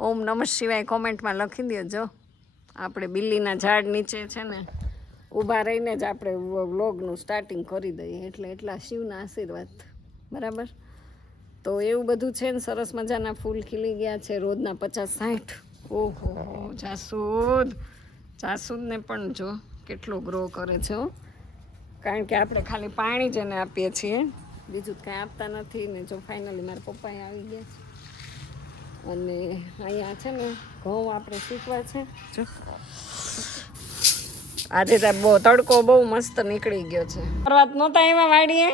ઓમ નમઃ શિવાય કોમેન્ટમાં લખી દેજો. આપણે બિલ્લીના ઝાડ નીચે છે ને ઊભા રહીને જ આપણે વ્લોગનું સ્ટાર્ટિંગ કરી દઈએ, એટલે એટલા શિવના આશીર્વાદ. બરાબર. તો એવું બધું છે ને, સરસ મજાના ફૂલ ખીલી ગયા છે, રોજના 50-60. ઓહો, જાસૂદને પણ જો કેટલો ગ્રો કરે છે. કારણ કે આપણે ખાલી પાણી જ એને આપીએ છીએ, બીજું કાંઈ આપતા નથી ને. જો ફાઇનલી મારા પપ્પાએ આવી ગયા છે અને અહીંયા છે ને ઘઉં આપણે શીખવા છે. જો આજે તો બહુ તડકો બહુ મસ્ત નીકળી ગયો છે. પર્વત નહોતા એમાં વાડીએ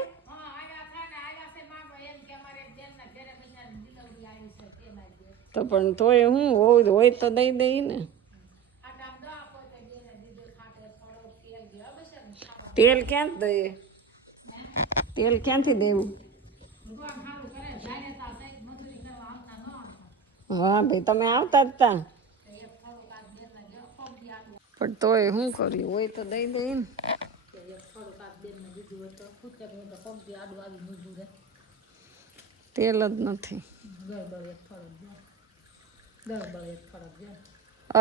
તો પણ તોય હું હોય તો દઈ દઈ ને. તેલ ક્યાં દઈએ? તેલ ક્યાંથી દેવું? હા ભાઈ, તમે આવતા જ તા, પણ તોય શું કર્યું, હોય તો દઈ દઈએ ને. તેલ જ નથી.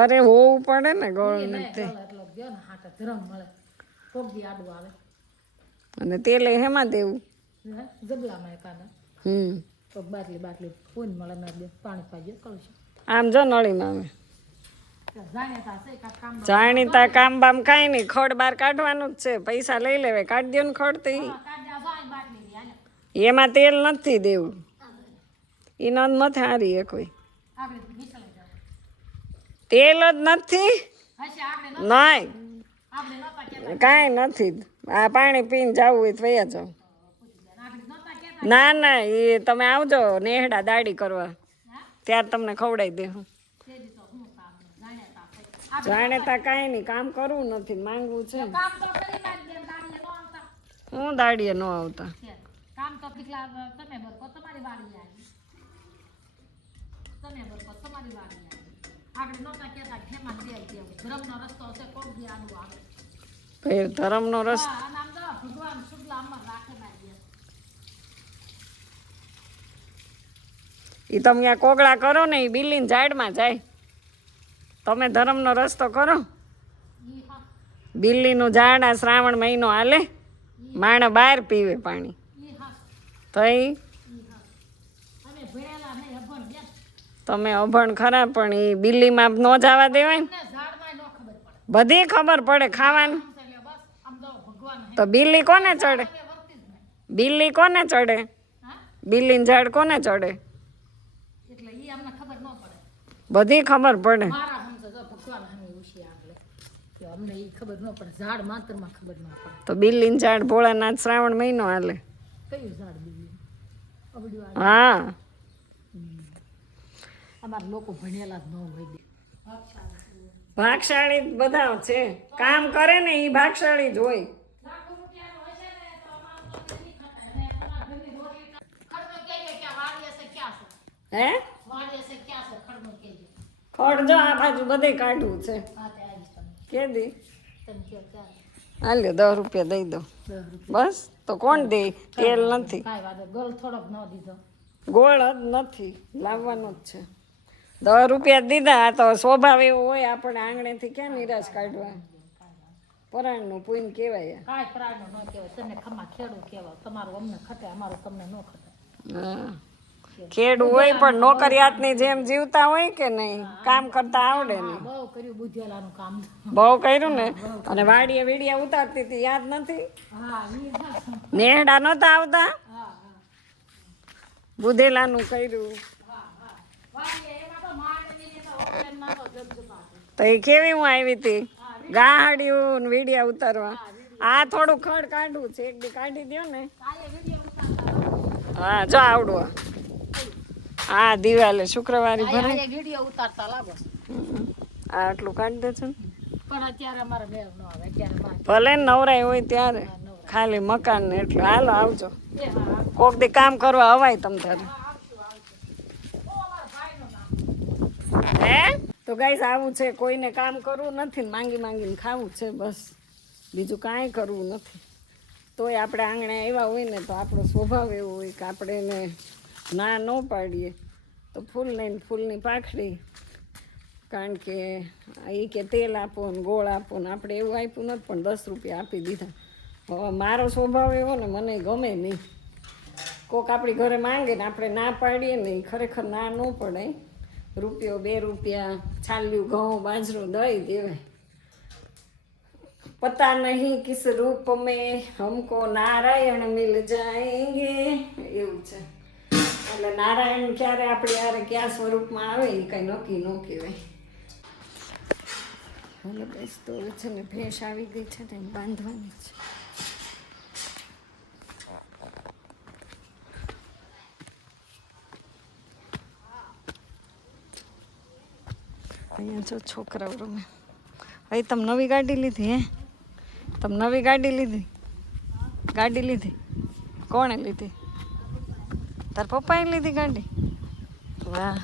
અરે હોવું પડે ને, ગોળ નથી. અને તેલ હેમાં દેવું? આમ જો નળીમાં આવે. જાણીતા કામ બામ કાંઈ નહીં, ખડ બાર કાઢવાનું જ છે. પૈસા લઈ લેવે, કાઢી દો ને ખડ. તો એમાં તેલ નથી દેવું, એ નથી હારી એ કોઈ. તેલ જ નથી નહીં, કાંઈ નથી. આ પાણી પીને જવું હોય તો વયા જાઓ. ના ના, એ તમે આવજો નેહડા દાડી કરવા, ત્યારે તમને ખવડાવી દે. જાણેતા કાંઈ નહીં, કામ કરવું નથી, માંગવું છે. હું દાડીએ ન આવતા. ધર્મનો રસ્તો એ તમે ત્યાં કોગળા કરો ને, એ બિલ્લીને ઝાડમાં જાય. તમે ધર્મનો રસ્તો કરો. બિલ્લીનું ઝાડ આ શ્રાવણ મહિનો હાલે, માણસ બહાર પીવે પાણી. તો તમે અભણ ખરા, પણ એ બિલ્લીમાં ન જવા દેવાય ને. બધી ખબર પડે ખાવાનું. તો બિલ્લી કોને ચડે? બિલ્લી કોને ચડે? બિલ્લીનું ઝાડ કોને ચડે? બધી ખબર પડે. તો બિલ્લીનું ઝાડ ભોળાનાથ શ્રાવણ મહિનો હાલે. હા, ભાગશાળી બધા છે. કામ કરે ને એ ભાગશાળી જ હોય. હે ખડ જો આ બાજુ બધે કાઢવું છે. કે દે હાલ્યો 10 રૂપિયા દઈ દો બસ. તો કોણ દે? તેલ નથી, ગોળ જ નથી, લાવવાનો જ છે. 10 રૂપિયા દીધા. આ તો સ્વભાવ એવો હોય, આપણે આંગણેથી ક્યાં નિરાશ કાઢવા. પરાણનું પૂન કહેવાય. હા, ખેડૂ હોય પણ નોકરિયાતની જેમ જીવતા હોય કે નહીં, કામ કરતા આવડે નહીં. બહુ કર્યું ને. અને વાડીએ વીડિયા ઉતારતી હતી, યાદ નથી? નેહડા નહોતા આવતા, બુધેલાનું કર્યું. તો એ કેવી હું આવી હતી ગાહડ્યું વીડિયા ઉતારવા. આ થોડું ખડ કાઢવું છે, એક દી કાઢી દો ને. હા જો આવડું. હા દિવાલે શુક્રવારે ભરે. આ આટલું કાઢી દે છે ને. ભલે નવરાય હોય ત્યારે, ખાલી મકાન ને એટલે. હાલો આવજો, કોક દી કામ કરવા અવાય તમ તારે. હે તો ગાઈસ આવું છે, કોઈને કામ કરવું નથી ને માંગી માંગીને ખાવું છે બસ, બીજું કાંઈ કરવું નથી. તોય આપણે આંગણે આવ્યા હોય ને તો આપણો સ્વભાવ એવો હોય કે આપણે એને ના ન પાડીએ. તો ફૂલ નહીં ફૂલની પાખડી, કારણ કે એ કે તેલ આપો ને ગોળ આપો ને, આપણે એવું આપ્યું નથી પણ 10 રૂપિયા આપી દીધા. હવે મારો સ્વભાવ એવો ને, મને ગમે નહીં. કોક આપણી ઘરે માંગે ને આપણે ના પાડીએ ને, એ ખરેખર ના ન પડે. રૂપિયો 2 રૂપિયા છાલ્યું ઘઉં બાજરો દઈ દેવાય. પતા નહીં કિસ રૂપ મેં હમકો નારાયણ મિલ જાએંગે, એવું છે. એટલે નારાયણ ક્યારે આપણે યારે કયા સ્વરૂપમાં આવે એ કંઈ નક્કી ન કહેવાય. હાલો બસ, તો હવે છે ને ભેંસ આવી ગઈ છે ને બાંધવાની છે. અહીંયા જો છોકરાઓ રમે. હવે તમે નવી ગાડી લીધી? હે, તમે નવી ગાડી લીધી? ગાડી લીધી? કોણે લીધી? તાર પપ્પાએ લીધી ગાડી? વાહ.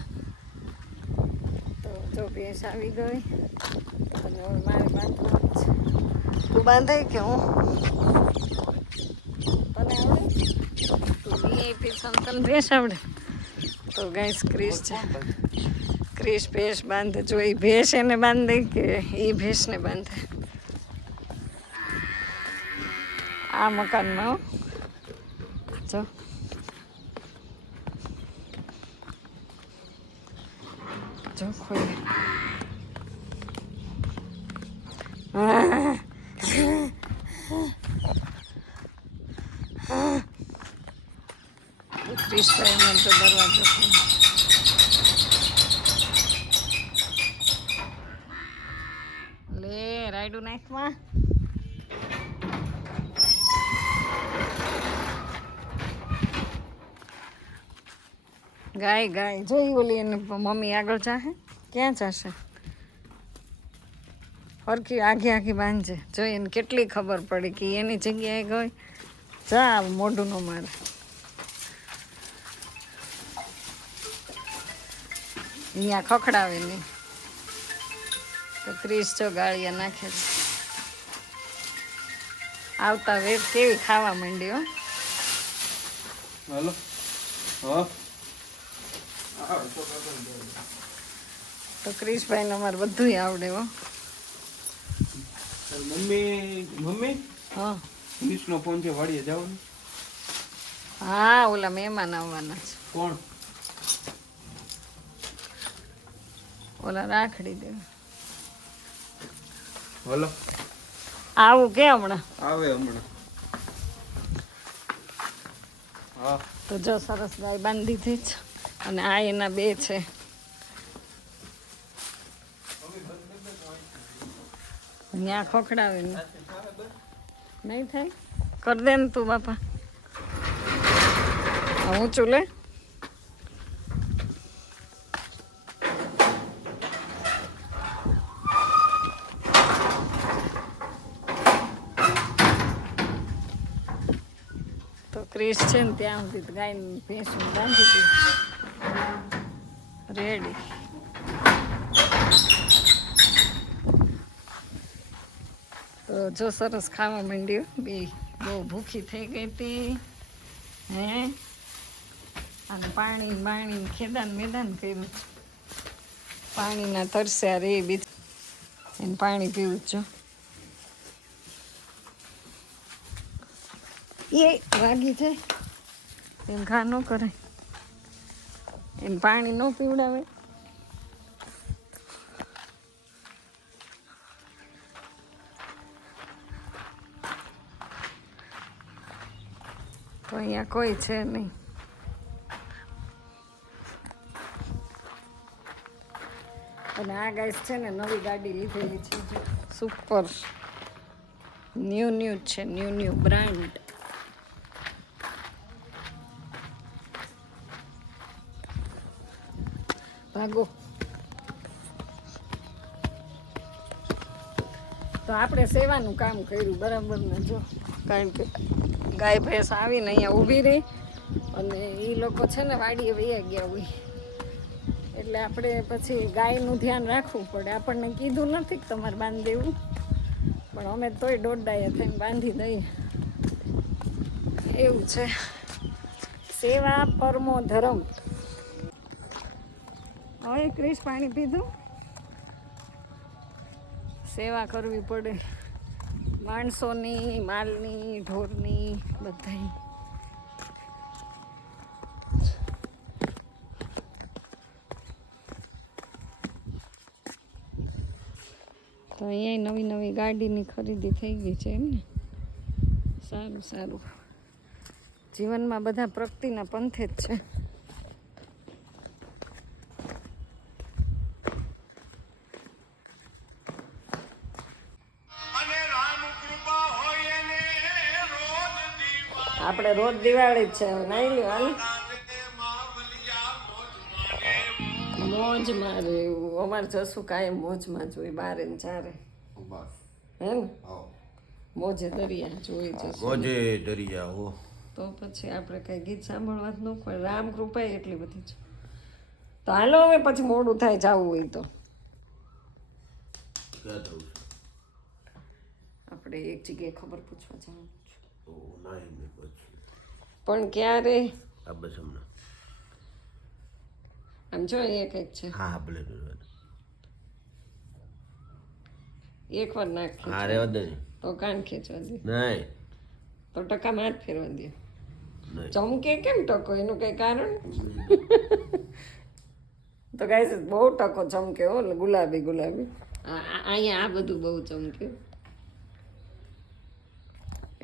તો જો ભેંસ આવી ગઈ અને હવે મારે બાંધવાનું છે. તું બાંધાય કે હું? તને આવડે? તું વીઆઈપી છો ને તને ભેંસ આવડે? તો ગાઈસ ક્રિશ છે. ક્રિશ ભેંસ બાંધે. જો એ ભેંસ એને બાંધે કે એ ભેંસને બાંધે? આ મકાનમાં જો જો ખોઈ. ક્રિશભાઈ મને તો દરવાજો લે રાયડું નાખમાં. ગાય ગાય જોઈ ઓલી એને મમ્મી આગળ જાહે. ક્યાં જશે? ફરકી આઘી આઘી બાંધજે. જોઈ એને કેટલી ખબર પડી કે એની જગ્યાએ ગઈ. જા મોઢું ન મારે. અહીંયા ખખડાવે નહીં. તો ક્રિશ જો ગાળિયા નાખે છે. આવતા વેત કેવી ખાવા માંડી. હો હાલો. હા તો ક્રિશભાઈને અમારે બધું આવડે. હો મમ્મી હા, ક્રિશનો ફોન છે, વાડીએ જવાનું? હા, ઓલા મહેમાન આવવાના છે. કોણ? ઓલા રાખડી દે. હાલો. આવું કે હમણાં આવે હમણાં. હા તો જો સરસ ગાય બાંધી દીધી છે. અને આ એના 2 છે. ત્યાં ખોખડાવે નહીં થાય. કર દે ને તું બાપા. ઊંચું લે. તો ક્રિશ છે ને ત્યાં સુધી ગાયની ભેંસું બાંધી દીધી. રેડી. તો જો સરસ ખાવા માંડ્યું. બે બહુ ભૂખી થઈ ગઈ હતી. હે, અને પાણી ખેદાન મેદાન કર્યું. પાણીના તરસ્યા રે બીજ એને પાણી પીવું જો. એ વાગી જાય એમ ઘા ન કરે. એને પાણી ન પીવડાવે. તો અહીંયા કોઈ છે નહીં. અને આ ગાઈસ છે ને નવી ગાડી લીધેલી છે. સુપર ન્યૂ છે. New brand. ભાગો. તો આપણે સેવાનું કામ કર્યું બરાબર ને. જો કારણ કે ગાય ભેંસ આવીને અહીંયા ઊભી રહી અને એ લોકો છે ને વાડીએ વહી ગયા હોય એટલે આપણે પછી ગાયનું ધ્યાન રાખવું પડે. આપણને કીધું નથી કે તમારે બાંધી દેવું, પણ અમે તોય દોડાયા થઈને બાંધી દઈએ. એવું છે. સેવા પરમો ધર્મ. હવે ક્રિશ પાણી પીધું. સેવા કરવી પડે માણસોની, માલની, ઢોરની, બધાય. તો અહીંયા નવી નવી ગાડીની ખરીદી થઈ ગઈ છે એમ ને. સારું સારું, જીવનમાં બધા પ્રગતિના પંથે જ છે. આપણે રોજ દિવાળી જ છે, નાઈ લ્યો હાલ. મોજમાં રહેવું અમારે જશું કાંઈ મોજમાં જોઈ, બારે ને ચારે હે ને. મોજે દરિયા જોઈ જશું. મોજે દરિયા હો. તો પછી આપણે કઈ ગીત સાંભળવા જ ન પડે. રામ કૃપા એટલી બધી છે. તો હાલો હવે પછી મોડું થાય જવું હોય તો. આપણે એક જગ્યાએ ખબર પૂછવા જવાનું છે. પણ ક્યારે? આ બસ હમણાં આમ જો અહીંયા કંઈક છે. હા ભલે એક વાર નાખ હા રેવા દે તો કાન ખેંચવા દે, નહીં તો ટકામાં હાથ ફેરવા દે. નહીં ચમકે કેમ ટકો? એનું કઈ કારણ? તો ગાઈસ બહુ ટકો ચમકે હો, ગુલાબી ગુલાબી. અહીંયા આ બધું બહુ ચમકે.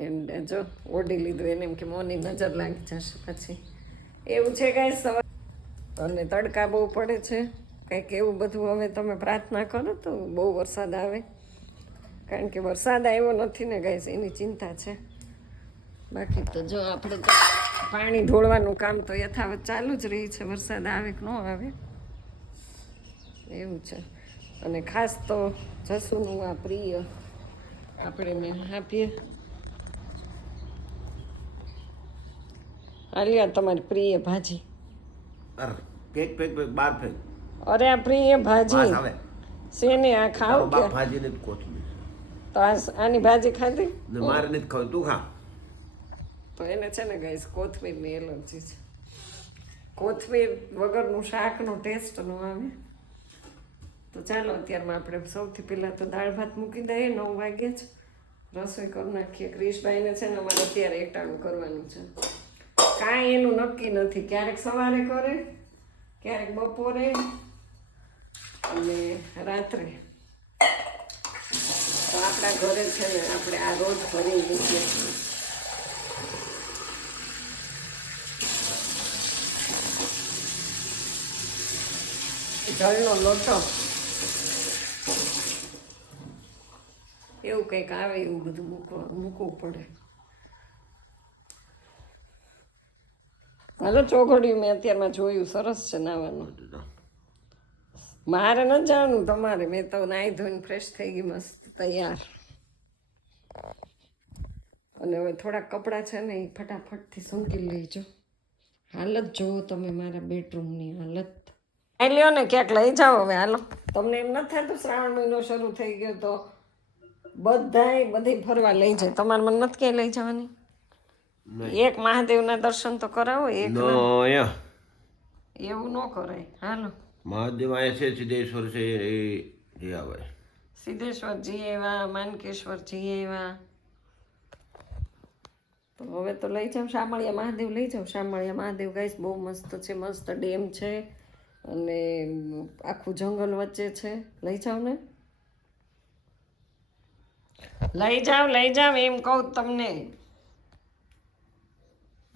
એન્ડ જો ઓઢી લીધું એને એમ કે મોની નજર લાગી જશે પછી. એવું છે ગાઈસ. સવાર અને તડકા બહુ પડે છે, કંઈક એવું બધું. હવે તમે પ્રાર્થના કરો તો બહુ વરસાદ આવે, કારણ કે વરસાદ આવ્યો નથી ને ગાઈસ, એની ચિંતા છે. બાકી તો જો આપણે તો પાણી ઢોળવાનું કામ તો યથાવત ચાલુ જ રહી છે, વરસાદ આવે કે ન આવે એવું છે. અને ખાસ તો જસુનું આ પ્રિય આપણે મેં આપીએ. આલિયા તમારી પ્રિય ભાજી. અરે ફેક ફેક ફેક બાર ફેક. અરે આ પ્રિય ભાજી આવે શેને આ ખાવ કે? બાપ ભાજી ને કોથમીર તો આની ભાજી ખાધી ને મારે નથી ખાવ, તું ખા. તો એને છે ને ગાઈસ કોથમીરની એલર્જી છે. કોથમીર વગરનું શાકનો ટેસ્ટ ન આવે. તો ચાલો અત્યારમાં આપણે સૌથી પહેલાં તો દાળ ભાત મૂકી દઈએ. 9 વાગે જ રસોઈ કરી નાખીએ. ક્રિશભાઈને છે ને અમારે અત્યારે એકટાણું કરવાનું છે. કાંઈ એનું નક્કી નથી, ક્યારેક સવારે કરે, ક્યારેક બપોરે અને રાત્રે. તો આપણા ઘરે છે ને આપણે આ રોજ ભરી મૂકીએ છીએ. જળનો લોટો એવું કંઈક આવે એવું બધું મૂકવું પડે. હાલો ચોઘડિયું મેં અત્યારમાં જોયું, સરસ છે નાવાનું. મારે ન જાણવું, તમારે. મેં તો નાહી ધોઈને ફ્રેશ થઈ ગઈ, મસ્ત તૈયાર. અને હવે થોડાક કપડાં છે ને એ ફટાફટથી સૂંકી લેજો. હાલત જુઓ તમે મારા બેડરૂમની હાલત. લઈ લ્યો ને ક્યાંક લઈ જાઓ હવે. હાલો, તમને એમ નથી થતું શ્રાવણ મહિનો શરૂ થઈ ગયો તો બધી ફરવા લઈ જાય? તમારે મને નથી ક્યાંય લઈ જવાની? એક મહાદેવના દર્શન તો કરાવો. એક એવું ન કરાય. હાલો, મહાદેવ અહીંયા છે, સિદ્ધેશ્વર છે, એ જે આવે. સિદ્ધેશ્વર જી એવા, માનકેશ્વર જી એવા. તો હવે તો લઈ જાઓ શામળિયા મહાદેવ લઈ જાઓ. શામળિયા મહાદેવ ગાઈસ બહુ મસ્ત છે, મસ્ત ડેમ છે અને આખું જંગલ વચ્ચે છે. લઈ જાઓ ને, લઈ જાઓ એમ કહું તમને.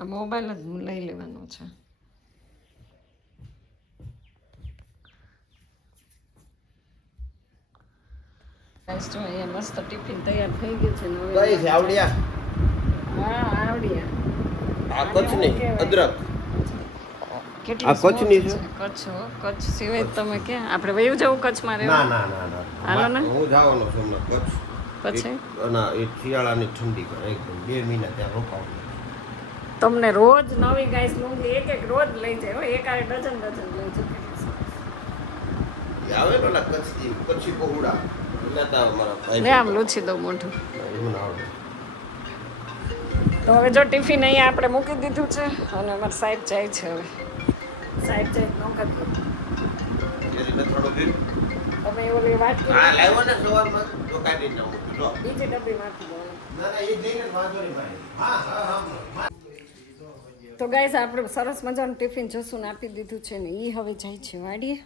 આ મોબાઈલ જ લઈ લેવાનો છે. જો અહીંયા મસ્ત ટિફિન તૈયાર થઈ ગયું છે ને. કઈ છે આવડિયા? હા આવડિયા. આ કચ્છની અદરક. કેટલી કચ્છની છે? કચ્છ સિવાય તમે ક્યાં? આપણે વયું જવું કચ્છમાં રહેવા? ના. હાલો ને, હું જવાનો છું હમણાં કચ્છ. પછી ના, એ શિયાળાની ઠંડી પર એકદમ 2 મહિના ત્યાં રોકાવું. તમને રોજ નવી ગાઈસ લુંગી એક રોજ લઈ જાય હો. એક આ ડઝન લઈ જાય. આવે ને કચ્છી પહોળા લેતા મારા લે આમ લૂછી દઉં મોઢું. એવું ના આવડે. તો હવે જો ટિફિન અહીંયા આપણે મૂકી દીધું છે અને અમારે સાહેબ જાય છે. હવે સાહેબ જાય ન કરતું એટલે થોડો ભીડ તમે ઓલી વાત કરી હા લાવ્યો ને સવારમાં તો કાઢી નાખું જો બીજી ડબ્બી માંથી દો. ના ના એ જઈને વાંધો નહીં ભાઈ હા હા હા તો ગાઈસ આપણે સરસ મજાનું ટિફિન જસુને આપી દીધું છે ને એ હવે જાય છે વાડીએ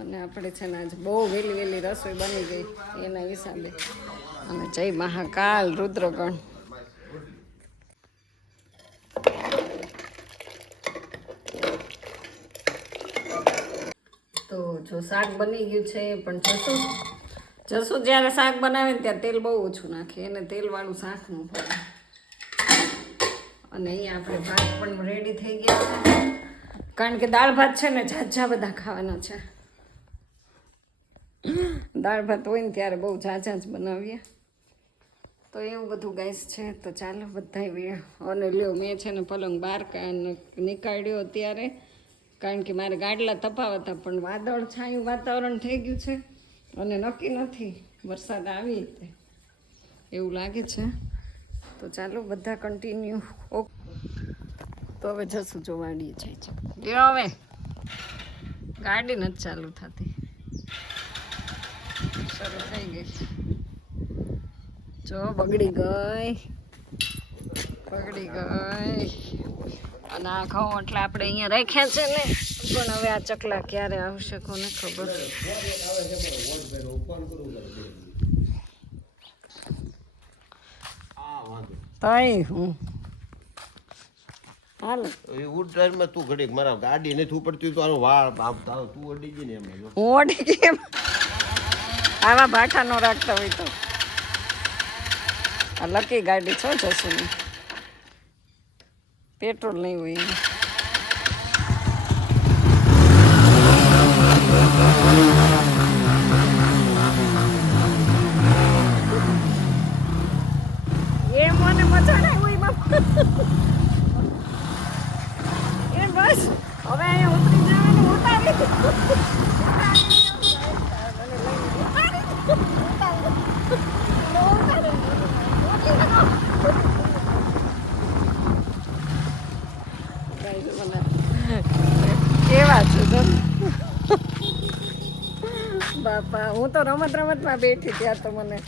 અને આપણે છે ને આજે બહુ વહેલી વહેલી રસોઈ બની ગઈ એના હિસાબે અને જય મહાકાલ રુદ્રગણ. તો જો શાક બની ગયું છે પણ જસું જ્યારે શાક બનાવે ને ત્યારે તેલ બહુ ઓછું નાખે એને તેલવાળું શાક ન ભાવે. અને અહીંયા આપણે ભાત પણ રેડી થઈ ગયા છે કારણ કે દાળ ભાત છે ને ઝાઝા બધા ખાવાના છે. દાળ ભાત હોય ને ત્યારે બહુ ઝાઝા જ બનાવીએ તો એવું બધું ગાઈસ છે. તો ચાલો બધા અને લ્યો મેં છે ને પલંગ બહાર નીકાળ્યો અત્યારે કારણ કે મારે ગાડલા તપાવતા પણ વાદળ છાયું વાતાવરણ થઈ ગયું છે અને નક્કી નથી વરસાદ આવી રીતે એવું લાગે છે. તો ચાલો બધા કન્ટિન્યુ. ઓકે તો હવે જશું જો વાડીએ જાય છે. લ્યો હવે ગાડી નથી ચાલુ થતી શરૂ થઈ ગઈ જો બગડી ગઈ અને આ ઘઉં એટલે આપણે અહીંયા રાખ્યા છે ને પણ હવે આ ચકલા ક્યારે આવશે કોને ખબર. તઈ હું હાલ એ ઉડમાં તું ઘડીક મારા ગાડી નથી ઉપડતી તો આનો વાળ તું અડી ગઈ ને એમાં હું ઓડી કેમ આવા ભાઠા નો રાખતા હોય તો આ લકી ગાડી છો જશું ને પેટ્રોલ નહીં હોય એમાં. એ મને મજા ના હોય બાપા એ બસ હવે અહીંયા ઉતરી જવાનું ઉતારી કેવા છું તો બાપા હું તો રમતમાં બેઠી ત્યાં તો મને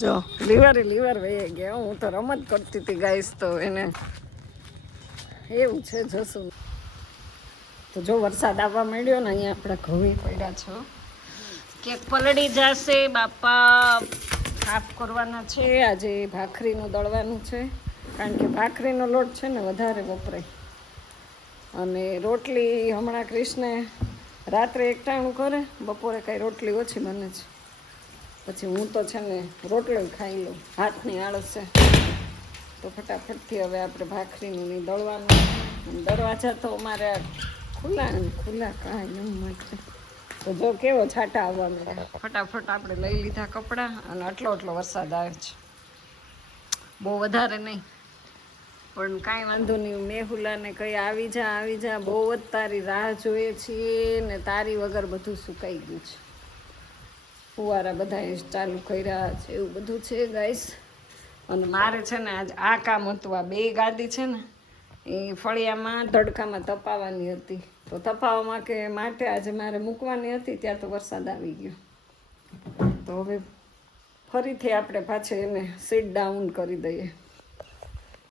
જો લીવર વહી ગયા. હું તો રમત કરતી હતી ગાઈસ તો એને એવું છે જશું. તો જો વરસાદ આવવા માંડ્યો ને અહીંયા આપણા ઘઉં પડ્યા છો કેક પલળી જશે બાપા. સાફ કરવાના છે આજે ભાખરીનું દળવાનું છે કારણ કે ભાખરીનો લોટ છે ને વધારે વપરાય અને રોટલી હમણાં કૃષ્ણે રાત્રે એકટાણું કરે બપોરે કાંઈ રોટલી ઓછી બને છે પછી હું તો છે ને રોટલો ખાઈ લઉં હાથની આળસ છે તો ફટાફટથી હવે આપણે ભાખરીનું નહીં દળવાનું. દરવાજા તો અમારે ખુલ્લા કાંઈ એમ માટે તો જો કેવો છાંટા આવવા મળ્યા. ફટાફટ આપણે લઈ લીધા કપડાં અને આટલો વરસાદ આવે છે બહુ વધારે નહીં પણ કાંઈ વાંધો નહીં. મેહુલાને કંઈ આવી જા બહુ જ તારી રાહ જોઈએ છીએ ને તારી વગર બધું સુકાઈ ગયું છે. ફુવારા બધા ચાલુ કર્યા છે એવું બધું છે ગાઈસ. અને મારે છે ને આજ આ કામ હતું. આ બે ગાદી છે ને એ ફળિયામાં તડકામાં તપાવવાની હતી તો તપાવવામાં કે માટે આજે મારે મૂકવાની હતી ત્યાં તો વરસાદ આવી ગયો તો હવે ફરીથી આપણે પાછળ એને સીટ ડાઉન કરી દઈએ.